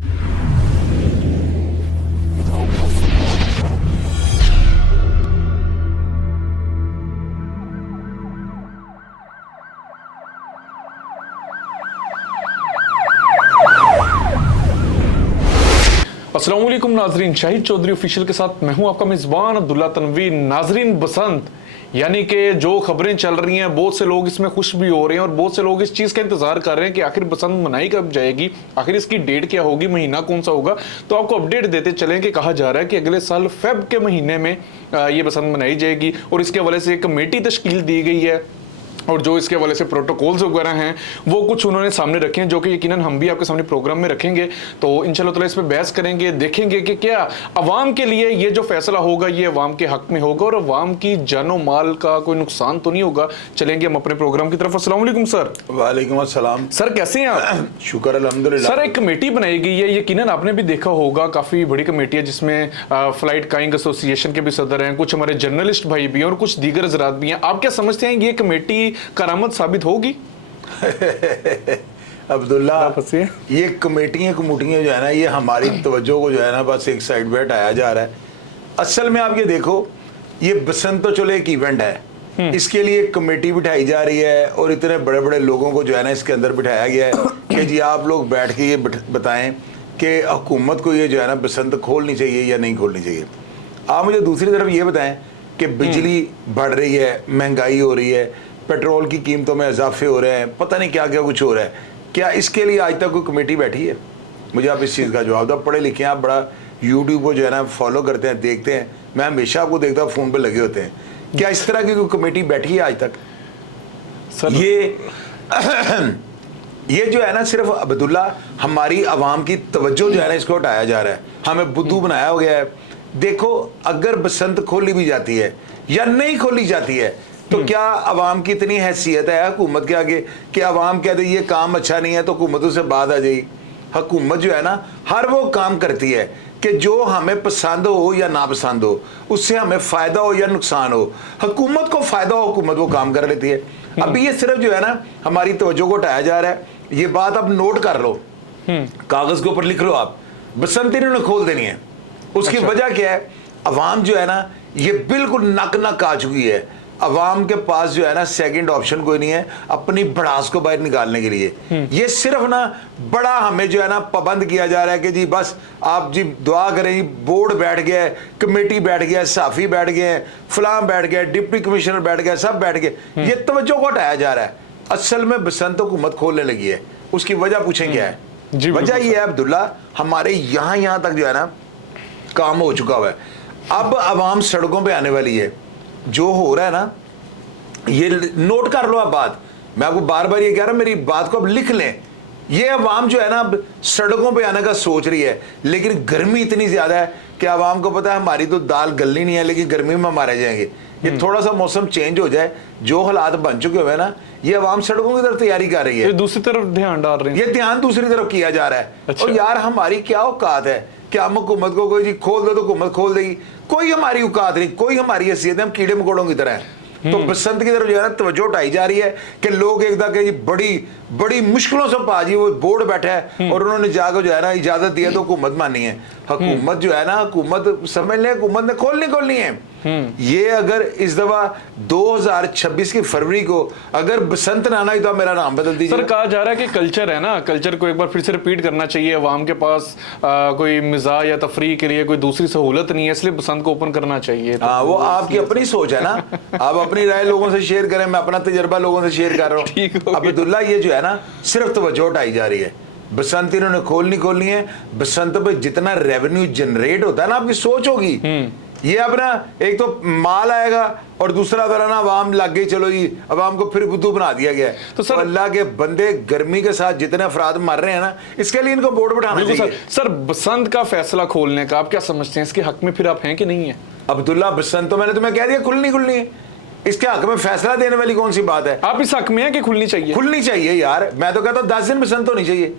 अस्सलाम वालेकुम नाजरीन, शाहिद चौधरी ऑफिशियल के साथ मैं हूं आपका मेजबान अब्दुल्ला तनवी। नाजरीन, बसंत यानी कि जो खबरें चल रही हैं, बहुत से लोग इसमें खुश भी हो रहे हैं और बहुत से लोग इस चीज़ का इंतजार कर रहे हैं कि आखिर बसंत मनाई कब जाएगी, आखिर इसकी डेट क्या होगी, महीना कौन सा होगा। तो आपको अपडेट देते चलें कि कहा जा रहा है कि अगले साल फेब के महीने में ये बसंत मनाई जाएगी और इसके हवाले से एक कमेटी तश्कील दी गई है और जो इसके वाले से प्रोटोकॉल्स वगैरह हैं वो कुछ उन्होंने सामने रखे हैं, जो कि यकीनन हम भी आपके सामने प्रोग्राम में रखेंगे। तो इंशाल्लाह ताला इस पे बहस करेंगे, देखेंगे कि क्या अवाम के लिए ये जो फैसला होगा ये अवाम के हक में होगा और अवाम की जानो माल का कोई नुकसान तो नहीं होगा। चलेंगे हम अपने प्रोग्राम की तरफ। अस्सलाम वालेकुम सर। वालेकुम अस्सलाम सर, कैसे हैं आप? शुक्र अल्हम्दुलिल्लाह। सर, एक कमेटी बनाई गई है, यकीनन आपने भी देखा होगा, काफी बड़ी कमेटी है जिसमें फ्लाइट काइंग एसोसिएशन के भी सदर हैं, कुछ हमारे जर्नलिस्ट भाई भी हैं और कुछ दीगर हजरात भी हैं। आप क्या समझते हैं ये कमेटी करामत साबित होगी? अब्दुल्ला, ये कमेटियां कमेटियां जो है ना, ये हमारी तवज्जो को जो है ना बस एक साइड पे हटाया जा रहा है। असल में आप ये देखो, ये बसंत तो चलो एक इवेंट है, इसके लिए एक कमेटी बिठाई जा रही है और इतने बड़े बड़े लोगों को जो है ना इसके अंदर बिठाया गया है कि जी आप लोग बैठ के ये बताएं कि हुकूमत को ये जो है ना बसंत खोलनी चाहिए या नहीं खोलनी चाहिए। आप मुझे दूसरी तरफ ये बताएं कि बिजली बढ़ रही है, महंगाई हो रही है, पेट्रोल की कीमतों में इजाफे हो रहे हैं, पता नहीं क्या क्या कुछ हो रहा है, क्या इसके लिए आज तक कोई कमेटी बैठी है? मुझे आप इस चीज़ का जवाब दो। पढ़े लिखे हैं आप, बड़ा यूट्यूब को जो है ना फॉलो करते हैं, देखते हैं, मैं हमेशा आपको देखता हूँ फ़ोन पे लगे होते हैं, क्या इस तरह की कोई कमेटी बैठी है आज तक? सर ये जो है ना सिर्फ अब्दुल्ला हमारी आवाम की तवज्जो जो है ना इसको हटाया जा रहा है, हमें बुद्धू बनाया हो गया है। देखो, अगर बसंत खोली भी जाती है या नहीं खोली जाती है तो क्या अवाम की इतनी हैसियत है हुकूमत के आगे कि अवाम कह दे ये काम अच्छा नहीं है तो हुकूमतों से बात आ जाएगी? हुकूमत जो है ना हर वो काम करती है कि जो हमें पसंद हो या नापसंद हो, उससे हमें फ़ायदा हो या नुकसान हो, हुकूमत को फ़ायदा हो, हुकूमत वो काम कर लेती है। अभी ये सिर्फ जो है ना हमारी तवज्जो को हटाया जा रहा है। ये बात आप नोट कर लो, कागज़ के ऊपर लिख लो आप, बसंत इन्होंने खोल देनी है। उसकी वजह क्या है? अवाम जो है ना ये बिल्कुल नक आ चुकी है। अवाम के पास जो है ना सेकंड ऑप्शन कोई नहीं है अपनी भड़ास को बाहर निकालने के लिए। ये सिर्फ ना बड़ा हमें जो है ना पाबंद किया जा रहा है कि जी बस आप जी दुआ करें, जी बोर्ड बैठ गया है, कमेटी बैठ गया है, साफ़ी बैठ गए हैं, फलां बैठ गया, डिप्टी कमिश्नर बैठ गया, सब बैठ गए। ये तवज्जो को हटाया जा रहा है। असल में बसंत हुकूमत खोलने लगी है। उसकी वजह पूछें क्या है? वजह ये है अब्दुल्ला, हमारे यहाँ तक जो है ना काम हो चुका हुआ है। अब अवाम सड़कों पर आने वाली है। जो हो रहा है ना, ये नोट कर लो आप बात, मैं आपको बार बार ये कह रहा हूं, मेरी बात को अब लिख लें। ये अवाम जो है ना अब सड़कों पे आने का सोच रही है, लेकिन गर्मी इतनी ज्यादा है कि अवाम को पता है हमारी तो दाल गलनी नहीं है, लेकिन गर्मी में मारे जाएंगे। ये थोड़ा सा मौसम चेंज हो जाए, जो हालात बन चुके हुए हैं ना, ये अवाम सड़कों की तरफ तैयारी कर रही है, दूसरी तरफ ध्यान डाल रही है, ये ध्यान दूसरी तरफ किया जा रहा है। अच्छा। और यार हमारी क्या औकात है कि हम हुकूमत को कोई जी खोल दो तो हुकूमत खोल देगी? कोई हमारी औकात नहीं, कोई हमारी हैसियत है, हम कीड़े मकोड़ों की तरह हैं। तो बसंत की तरफ जो है ना तवज्जो उठाई जा रही है कि लोग एक दफे जी बड़ी मुश्किलों से पाजी वो बोर्ड बैठा है और उन्होंने जाकर जो है ना इजाजत दी है तो हुकूमत मानी है। हुकूमत जो है ना, हुकूमत समझ लें हुकूमत ने खोलनी है। ये अगर इस दफा 2026 की फरवरी को अगर बसंत ना आना ही तो मेरा नाम बदल दीजिए। सर, कहा जा रहा है कि कल्चर है ना, कल्चर को एक बार फिर से रिपीट करना चाहिए। अवाम के पास कोई मिजाज या तफरीह के लिए कोई दूसरी सहूलत नहीं है, इसलिए बसंत को ओपन करना चाहिए। हाँ, वो आपकी अपनी सोच है ना, आप अपनी राय लोगों से शेयर करें, मैं अपना तजर्बा लोगों से शेयर कर रहा हूँ। अब्दुल्ला, ये जो है ना सिर्फ तवज्जो उठाई जा रही है। बसंत इन्होंने खोलनी है। बसंत पे जितना रेवेन्यू जनरेट होता है ना, आपकी सोच होगी ये अपना एक तो माल आएगा और दूसरा तरह ना अवाम लग गई, चलो जी अवाम को फिर बुद्धू बना दिया गया है। तो सर, अल्लाह के बंदे गर्मी के साथ जितने अफराद मर रहे हैं ना, इसके लिए इनको बोर्ड बैठाना चाहिए। सर, बसंत का फैसला खोलने का आप क्या समझते हैं? इसके हक में फिर आप हैं कि नहीं है? अब्दुल्ला, बसंत तो मैंने तुम्हें कह दिया खुलनी है। इसके हक में फैसला देने वाली कौन सी बात है? आप इस हक में है कि खुलनी चाहिए यार। मैं तो कहता हूँ 10 दिन बसंत होनी चाहिए।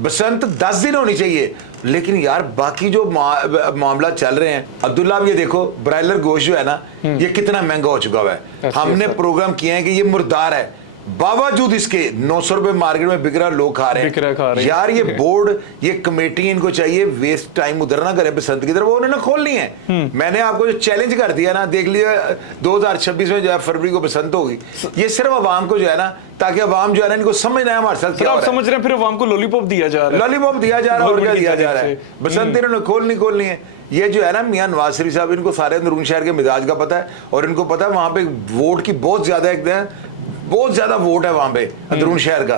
बसंत 10 दिन होनी चाहिए। लेकिन यार बाकी जो मामला चल रहे हैं अब्दुल्ला, अब ये देखो ब्रायलर गोश्त जो है ना, ये कितना महंगा हो चुका हुआ है। हमने प्रोग्राम किए हैं कि ये मुर्दार है, बावजूद इसके 900 रुपए मार्केट में बिक रहा, लोग खा रहे हैं। यार ये बोर्ड, ये कमेटी, इनको चाहिए वेस्ट टाइम उधर ना करे बसंत की तरफ, वो उन्होंने खोलनी है। मैंने आपको जो चैलेंज कर दिया ना, देख लिया 2026 में जो है फरवरी को बसंत होगी, ये सिर्फ आवाम को जो है ना, ताकि आवाम जो है ना इनको समझना है हमारे साथ क्या हो रहा है। समझ रहे हैं, फिर आवाम को लॉलीपॉप दिया जा रहा है, लॉलीपॉप दिया जा रहा है और क्या दिया जा रहा है। बसंत इन्होंने खोलनी है। ये जो है ना मियां नवाज शरीफ साहब, इनको सारे अंदरून शहर के मिजाज का पता है, और इनको पता है वहां पे वोट की बहुत ज्यादा वोट है वहां पे अंदरून शहर का।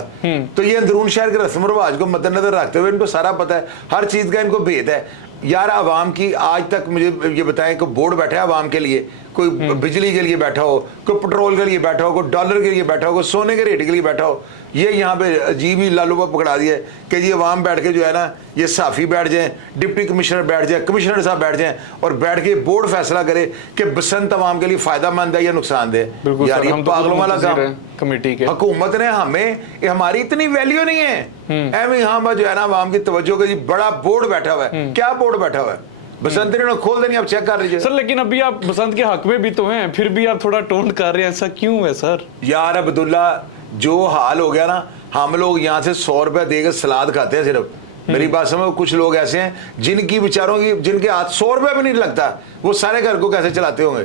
तो ये अंदरून शहर के रस्म रिवाज को मद्देनजर रखते हुए इनको सारा पता है, हर चीज का इनको भेद है। यार आवाम की आज तक मुझे ये बताएं कि बोर्ड बैठा है आवाम के लिए, कोई बिजली के लिए बैठा हो, कोई पेट्रोल के लिए बैठा हो, कोई डॉलर के लिए बैठा हो, कोई सोने के रेट के लिए बैठा हो। ये यहाँ पे अजीब ही लालूबा पकड़ा दिया कि जी आवाम बैठ के जो है ना, ये साफी बैठ जाएं, डिप्टी कमिश्नर बैठ जाए, कमिश्नर साहब बैठ जाएं और बैठ के बोर्ड फैसला करे कि बसंत आवाम के लिए फायदा मंद है या नुकसानदेह। यार ये पागलों वाला काम कमेटी के, हुकूमत ने हमें, हमारी इतनी वैल्यू नहीं है एवं यहाँ पर जो है ना आवाम की तवज्जो के बड़ा बोर्ड बैठा हुआ है। क्या बोर्ड बैठा हुआ है? बसंत इन्होंने खोल देनी, आप चेक कर लीजिए सर। लेकिन अभी आप बसंत के हक में भी तो हैं, फिर भी आप थोड़ा टोंट कर रहे हैं, ऐसा क्यों है सर? यार अब्दुल्ला, जो हाल हो गया ना, हम लोग यहाँ से 100 रुपए देकर सलाद खाते हैं सिर्फ। मेरी बात समझो, कुछ लोग ऐसे हैं जिनकी बेचारों की, जिनके हाथ 100 रुपए भी नहीं लगता, वो सारे घर को कैसे चलाते होंगे।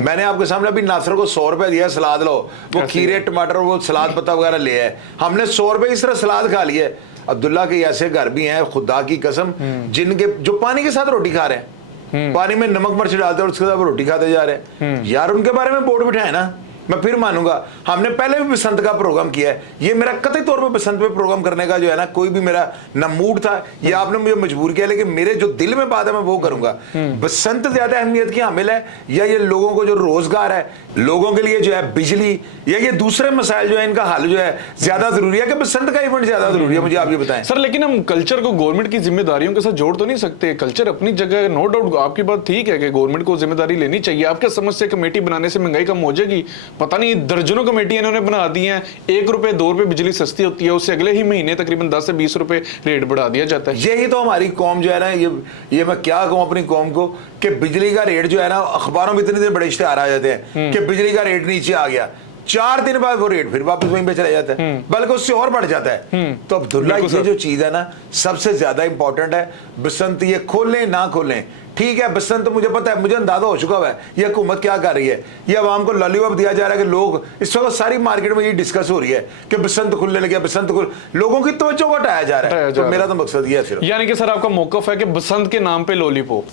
मैंने आपके सामने अभी नासर को 100 रुपए दिया, सलाद लो, वो खीरे टमाटर वो सलाद पत्ता वगैरह ले आए, हमने 100 रुपए इस तरह सलाद खा लिया। अब्दुल्ला के ऐसे घर भी हैं, खुदा की कसम, जिनके जो पानी के साथ रोटी खा रहे हैं, पानी में नमक मिर्च डालते हैं और उसके साथ वो रोटी खाते जा रहे हैं। यार उनके बारे में बोर्ड बिठाए ना। मैं फिर मानूंगा, हमने पहले भी बसंत का प्रोग्राम किया है, ये मेरा कतई तौर पे बसंत पे प्रोग्राम करने का जो है ना कोई भी मेरा ना मूड था, ये आपने मुझे मजबूर किया, लेकिन मेरे जो दिल में बात है मैं वो करूंगा। बसंत ज्यादा अहमियत की हामिल है, या ये लोगों को जो रोजगार है, लोगों के लिए जो है बिजली, या ये दूसरे मसाइल जो है इनका हल जो है ज्यादा जरूरी है, कि बसंत का इवेंट ज्यादा जरूरी है? मुझे आप ये बताएं सर। लेकिन हम कल्चर को गवर्नमेंट की जिम्मेदारियों के साथ जोड़ तो नहीं सकते। कल्चर अपनी जगह, नो डाउट आपकी बात ठीक है कि गवर्नमेंट को जिम्मेदारी लेनी चाहिए। आपके समझ से कमेटी बनाने से महंगाई कम हो जाएगी? पता नहीं, दर्जनों कमेटी इन्होंने बना दी हैं, 1 रुपए 2 रुपए बिजली सस्ती होती है, उससे अगले ही महीने तकरीबन 10 से 20 रुपए रेट बढ़ा दिया जाता है। यही तो हमारी कौम जो है ना, ये मैं क्या कहूं अपनी कौम को, कि बिजली का रेट जो है ना, अखबारों में इतने दिन बड़े इश्तेहार आ जाते हैं कि बिजली का रेट नीचे आ गया, 4 दिन बाद वो रेट फिर वापस वहीं पे चला जाता है, बल्कि उससे और बढ़ जाता है। तो अब्दुल्ला ये जो चीज है ना, सबसे ज्यादा इंपॉर्टेंट है। बसंत ये खोलें ना खोलें, ठीक है, बसंत मुझे पता है, मुझे अंदाजा हो चुका है ये हुकूमत क्या कर रही है। ये आवाम को लॉलीपॉप दिया जा रहा है कि लोग, इस वक्त सारी मार्केट में ये डिस्कस हो रही है कि बसंत खुलने लगे, बसंत खुल, लोगों की तवज्जो को हटाया जा रहा है। तो मेरा तो मकसद ये है सिर्फ, यानी कि सर आपका मौकफ है कि बसंत के नाम पे लॉलीपॉप,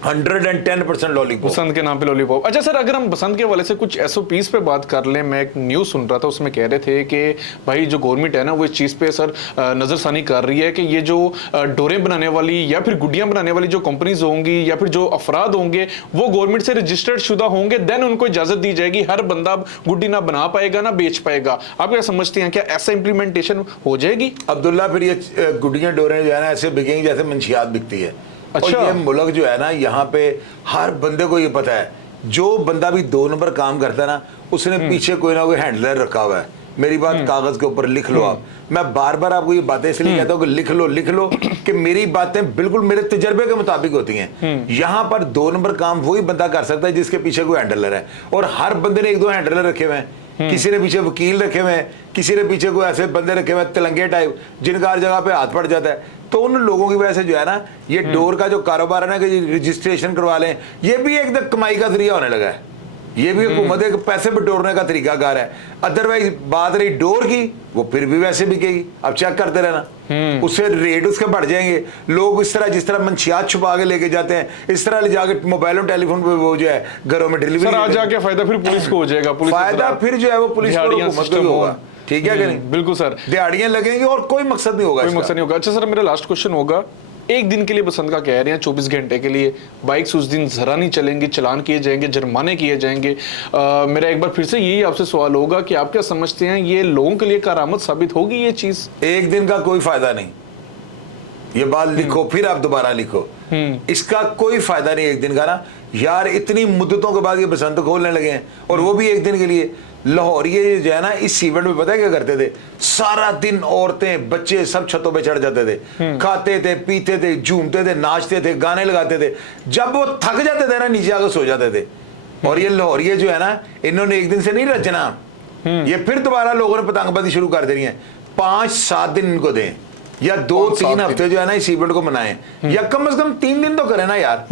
110% लॉलीपॉप, बसंत के नाम पे लॉलीपॉप। अच्छा सर, अगर हम बसंत के वाले से कुछ एसओपीज पे बात कर लें, मैं एक न्यूज़ सुन रहा था, उसमें कह रहे थे कि भाई जो गवर्नमेंट है ना, वो इस चीज़ पे सर नज़रसानी कर रही है कि ये जो डोरें बनाने वाली या फिर गुड्डियाँ बनाने वाली जो कंपनीज होंगी या फिर जो अफराद होंगे, वो गवर्नमेंट से रजिस्टर्ड शुदा होंगे, देन उनको इजाज़त दी जाएगी। हर बंदा गुड्डी ना बना पाएगा ना बेच पाएगा। आप क्या समझते हैं, क्या ऐसा इंप्लीमेंटेशन हो जाएगी? अब्दुल्ला, फिर ये गुड्डियाँ डोरें जो है ना ऐसे बिकेंगी जैसे मंशियात बिकती है। अच्छा। और ये मुल्क जो है ना, यहाँ पे हर बंदे को ये पता है, जो बंदा भी 2 नंबर काम करता है ना, उसने पीछे कोई ना कोई हैंडलर रखा हुआ है। मेरी बात कागज के ऊपर लिख लो आप। मैं बार बार आपको ये बातें इसलिए कहता हूँ कि लिख लो कि मेरी बातें बिल्कुल मेरे तजर्बे के मुताबिक होती हैं। यहाँ पर 2 नंबर काम वही बंदा कर सकता है जिसके पीछे कोई हैंडलर है, और हर बंदे ने 1-2 हैंडलर रखे हुए हैं। किसी ने पीछे वकील रखे हुए हैं, किसी ने पीछे कोई ऐसे बंदे रखे हुए हैं तिलंगे टाइप, जिनका हर जगह पे हाथ पड़ जाता है। तो उन लोगों की वजह से जो है ना, ये डोर का जो कारोबार है ना, कि रजिस्ट्रेशन करवा लें, ये भी एक कमाई का जरिया होने लगा है। ये भी हुकूमत एक पैसे बटोरने का तरीकाकार है। अदरवाइज बात रही डोर की, वो फिर भी वैसे बिकेगी, अब चेक करते रहना, उससे रेट उसके बढ़ जाएंगे। लोग इस तरह, जिस तरह मंशियात छुपा के लेके जाते हैं, इस तरह ले जाके मोबाइल और टेलीफोन पे वो जो है घरों में डिलीवरी, आ जाके फायदा फिर पुलिस को हो जाएगा। फायदा फिर जो है वो पुलिस को, हुकूमत को होगा। ठीक है कि नहीं? बिल्कुल सर, दिहाड़ियां लगेंगी और कोई मकसद नहीं होगा, कोई मकसद नहीं होगा। अच्छा सर, मेरा लास्ट क्वेश्चन होगा, एक दिन के लिए बसंत का कह रहे हैं, 24 घंटे के लिए बाइक्स उस दिन जरा नहीं चलेंगी, चलान किए जाएंगे, जुर्माने किए जाएंगे। मेरा एक बार फिर से यही आपसे सवाल होगा कि आप क्या समझते हैं, ये लोगों के लिए करामत साबित होगी ये चीज? एक दिन का कोई फायदा नहीं, ये बात लिखो, फिर आप दोबारा लिखो, इसका कोई फायदा नहीं एक दिन का ना। यार इतनी मुद्दतों के बाद ये बसंत खोलने लगे हैं, और वो भी एक दिन के लिए। लाहौरिये जो है ना, इस इवेंट में पता है क्या करते थे? सारा दिन औरतें बच्चे सब छतों पे चढ़ जाते थे, खाते थे, पीते थे, झूमते थे, नाचते थे, गाने लगाते थे। जब वो थक जाते थे ना, नीचे आकर सो जाते थे। और ये लाहौरिये जो है ना, इन्होंने एक दिन से नहीं रचना, ये फिर दोबारा लोगों ने पतंगबाजी शुरू कर देनी है। 5-7 दिन इनको दें या 2-3 हफ्ते जो है ना इस इवेंट को मनाएं, या कम से कम 3 दिन तो करें ना यार।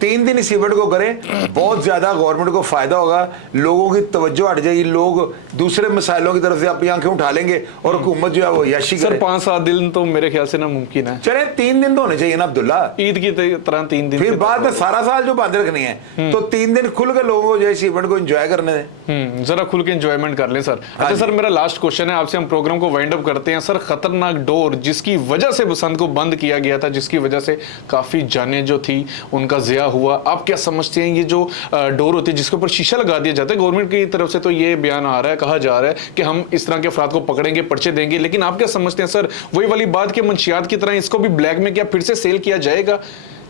3 दिन इस इवेंट को करें, बहुत ज्यादा गवर्नमेंट को फायदा होगा, लोगों की तवज्जो हट जाएगी, लोग दूसरे मसाइलों की तरफ से अपनी आंखें उठा लेंगे और हुकूमत जो है वो यशी सर करे। 5-7 दिन तो मेरे ख्याल से ना मुमकिन है। चले 3 दिन तो होने चाहिए ना अब्दुल्ला, ईद की तरह 3 दिन फिर बाद में सारा साल जो बंद रखनी है, तो 3 दिन खुल के लोगों को जो है इस इवेंट को एंजॉय करने दें। जरा खुल के एंजॉयमेंट कर लें सर। अच्छा सर, मेरा लास्ट क्वेश्चन है आपसे, हम प्रोग्राम को वाइंड अप करते हैं। सर, खतरनाक डोर जिसकी वजह से बसंत को बंद किया गया था, जिसकी वजह से काफी जानें जो थी उनका ज़िया हुआ, आप क्या समझते हैं ये जो डोर होती है जिसके ऊपर शीशा लगा दिया जाता है, गवर्नमेंट की तरफ से तो ये बयान आ रहा है, कहा जा रहा है कि हम इस तरह के अफराद को पकड़ेंगे, पर्चे देंगे, लेकिन आप क्या समझते हैं सर, वही वाली बात कि मंशियात की तरह इसको भी ब्लैक में क्या फिर से सेल किया जाएगा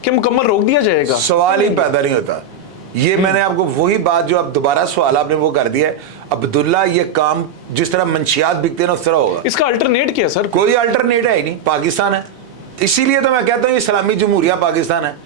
कि मुकम्मल रोक दिया जाएगा? सवाल ही पैदा नहीं होता। ये मैंने आपको वही बात जो आप दोबारा सवाल आपने वो कर दिया है अब्दुल्ला, ये काम जिस तरह मंशियात बिकते हैं ना उस तरह होगा। इसका अल्टरनेट क्या है सर? कोई अल्टरनेट है ही नहीं, पाकिस्तान है। इसीलिए तो मैं कहता हूँ ये इस्लामी जमहूरिया पाकिस्तान है।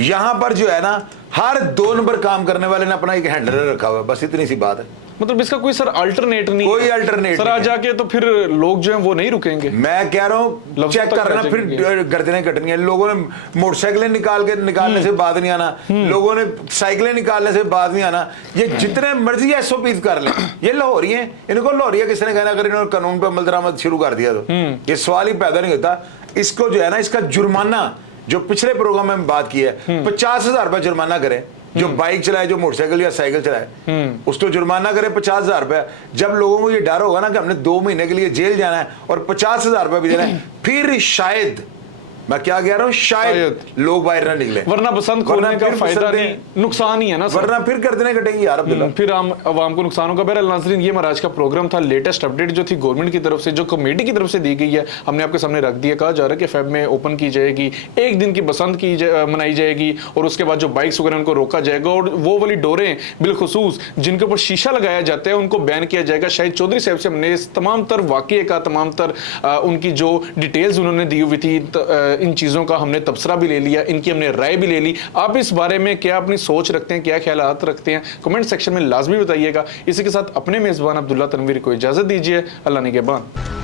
यहां पर जो है ना हर 2 नंबर काम करने वाले ने अपना एक हैंडलर रखा हुआ है, बस इतनी सी बात है। मतलब इसका कोई सर अल्टरनेट नहीं? कोई अल्टरनेट सर, आ जाके तो फिर लोग जो हैं वो नहीं रुकेंगे। मैं कह रहा हूँ चेक करना, फिर गर्दनें कटनी है। लोगों ने मोटरसाइकिलें निकालने से बात नहीं आना, लोगों ने साइकिलें निकालने से बात नहीं आना। ये जितने मर्जी एसओपी कर लें, ये लाहौरी हैं, इनको लाहौरिया किसने कहना अगर इन्होंने कानून पर अमल दरामद शुरू कर दिया तो ये सवाल ही पैदा नहीं होता। इसको जो है ना इसका जुर्माना जो पिछले प्रोग्राम में बात की है, 50,000 रुपया जुर्माना करे जो बाइक चलाए, जो मोटरसाइकिल या साइकिल चलाए, उसको जुर्माना करे 50,000 रुपया। जब लोगों को ये डर होगा ना कि हमने 2 महीने के लिए जेल जाना है और 50,000 रुपया भी देना है, फिर शायद, मैं क्या कह रहा हूं, शायद लोग बाहर ना निकले। वरना बसंत खोलने का फायदा नहीं, नुकसान ही है ना सर। वरना फिर गर्दनें कटेंगी यार अब्दुल्ला, फिर आवाम को नुकसान होगा। बहरहाल नाज़रीन, ये महाराज का प्रोग्राम था। लेटेस्ट अपडेट जो थी गवर्नमेंट की तरफ से, जो कमेटी की तरफ से दी गई है, हमने आपके सामने रख दिया। कहा जा रहा है कि फेब में ओपन की जाएगी, 1 दिन की बसंत की मनाई जाएगी और उसके बाद जो बाइक्स वगैरह उनको रोका जाएगा और वो वाली डोरें बिलखुसूस जिनके ऊपर शीशा लगाया जाता है उनको बैन किया जाएगा। शाहिद चौधरी साहब से हमने इस तमाम तर वाक़े का, तमाम तर उनकी जो डिटेल्स उन्होंने दी हुई थी, इन चीज़ों का हमने तबसरा भी ले लिया, इनकी हमने राय भी ले ली। आप इस बारे में क्या अपनी सोच रखते हैं, क्या ख्यालात रखते हैं, कमेंट सेक्शन में लाजमी बताइएगा। इसी के साथ अपने मेज़बान अब्दुल्ला तनवीर को इजाज़त दीजिए। अल्लाह निगहबान।